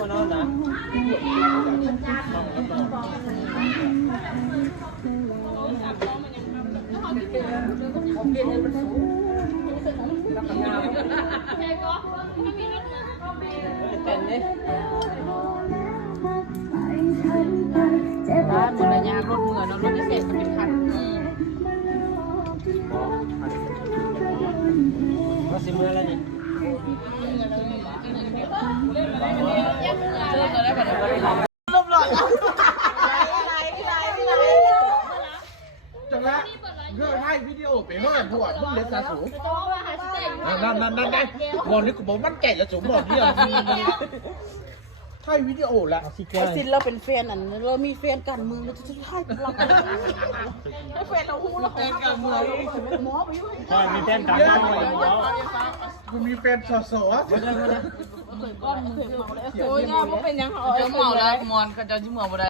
มานอนนะแต่เนี่ยร้านหมดระยะรถเมืองรถพิเศษก็เป็นคันก็สิเมื่อแล้วนี่เจอตัวได้แบบรูปหล่อจังละเพื่อให้วิดีโอไปเมื่อพวกมึงเด็กสาสูงนั่นวันนี้กูบอกมันแก่แล้วสูงบอกเนี่ยให้วิดีโอละไอ้สินเราเป็นแฟนอันเรามีแฟนกันมึงเราจะให้เราให้แฟนเราหูเราแฟนกันมึงหมอไปอยู่มีแฟนกันกูมีแฟนสอสอโอ้ยเนี่ยพวกเป็นยังเขาจะเมาแล้วมอนก็จะชิมเมาได้